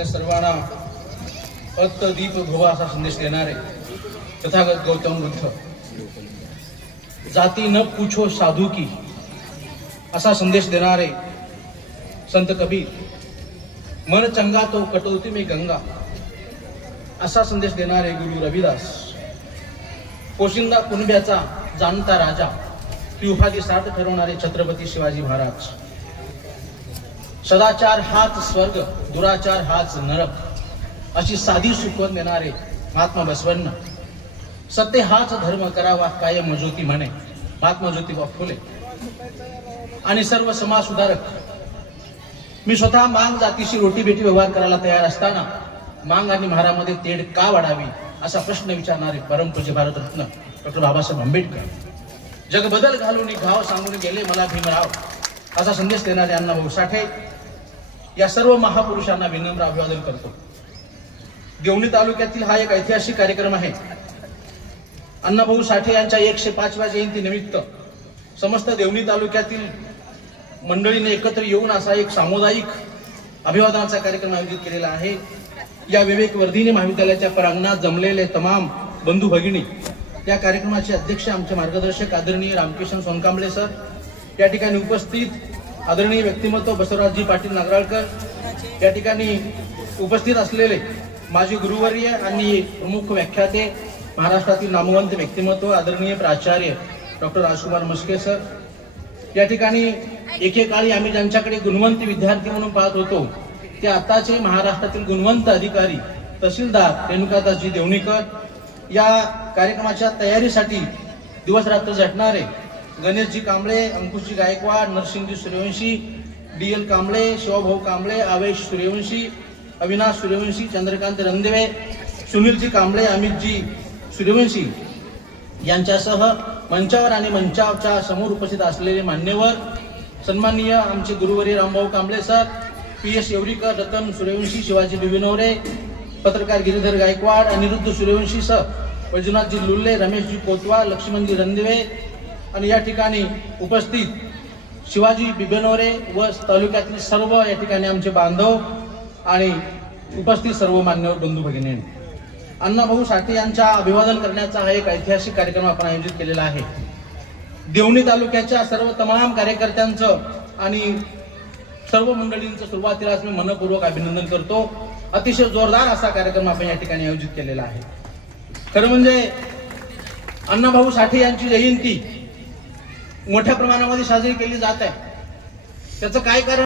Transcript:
आपल्या सर्वांना अत्त दीप भोवा असा संदेश देणारे तथागत गौतम बुद्ध. जाती न पूछो साधू की असा संदेश देणारे संत कबीर. मन चंगा तो कटौती में गंगा असा संदेश देणारे गुरु रविदास. पोशिंदा कुणब्याचा जाणता राजा ही उपाधी सार्थ ठरवणारे छत्रपती शिवाजी महाराज. सदाचार हाच स्वर्ग दुराचार हाच नरक. अशी साधी सुखवण देणारे महात्मा बसवण्ण सत्य हाच धर्म करावा कायम ज्योती म्हणे. महात्मा ज्योतिबा फुले. आणि सर्व समाज सुधारक मी स्वतः मांग जातीशी रोटी बेटी व्यवहार करायला तयार असताना मांग आणि महारामध्ये तेढ का वाढावी असा प्रश्न विचारणारे परमपूज्य भारतरत्न डॉक्टर बाबासाहेब आंबेडकर. जग बदल घालून घाव सांगून गेले मला भीमराव. असा संदेश देणारे अण्णाभाऊ साठे या सर्व महापुरुषांना विनम्र अभिवादन करतो. देवणी तालुक्यातील हा एक ऐतिहासिक कार्यक्रम आहे. अण्णाभाऊ साठे यांच्या एकशे पाचव्या जयंती निमित्त समस्त देवणी तालुक्यातील मंडळीने एकत्र येऊन असा एक सामुदायिक अभिवादनाचा कार्यक्रम आयोजित केलेला आहे. या विवेक वर्धिनी महाविद्यालयाच्या प्रांगणात जमलेले तमाम बंधू भगिनी या कार्यक्रमाचे अध्यक्ष आमचे मार्गदर्शक आदरणीय रामकिशन सोनकांबळे सर या ठिकाणी उपस्थित आदरणीय व्यक्तिमत्व बसवराजजी पाटील नागराळकर या ठिकाणी उपस्थित असलेले माझे गुरुवर्य आणि प्रमुख व्याख्याते महाराष्ट्रातील नामवंत व्यक्तिमत्व आदरणीय प्राचार्य डॉक्टर राजकुमार मस्के सर. या ठिकाणी एकेकाळी आम्ही ज्यांच्याकडे गुणवंत विद्यार्थी म्हणून पाहत होतो ते आताचे महाराष्ट्रातील गुणवंत अधिकारी तहसीलदार रेणुकादासजी देवणीकर या कार्यक्रमाच्या तयारीसाठी दिवस रात्र झटणारे गणेशजी कांबळे अंकुशजी गायकवाड नरसिंहजी सूर्यवंशी डी एल कांबळे शिवभाऊ कांबळे आवेश सूर्यवंशी अविनाश सूर्यवंशी चंद्रकांत रंगदेवे सुनीलजी कांबळे अमितजी सूर्यवंशी यांच्यासह मंचावर आणि मंचाच्या समोर उपस्थित असलेले मान्यवर सन्माननीय आमचे गुरुवरी Rambhau Kamble sir P S Yevarikar Ratan Suryavanshi Shivaji Bibinware पत्रकार गिरीधर गायकवाड अनिरुद्ध सूर्यवंशी सर वैजुनाथजी लुल्ले रमेशजी कोतवाल लक्ष्मणजी रणदिवे आणि या ठिकाणी उपस्थित शिवाजी बिबेनोरे व तालुक्यातील सर्व या ठिकाणी आमचे बांधव आणि उपस्थित सर्व मान्यवर बंधू भगिनी. अण्णाभाऊ साठे यांच्या अभिवादन करण्याचा हा एक ऐतिहासिक कार्यक्रम आपण आयोजित केलेला आहे. देवणी तालुक्याच्या सर्व तमाम कार्यकर्त्यांचं आणि सर्व मंडळींचं सुरुवातीलाच मी मनपूर्वक अभिनंदन करतो. अतिशय जोरदार असा कार्यक्रम आपण या ठिकाणी आयोजित केलेला आहे. खरं म्हणजे अण्णाभाऊ साठे यांची जयंती मोठ्या प्रमाणामध्ये साजरी केली जात आहे. त्याचं काय कारण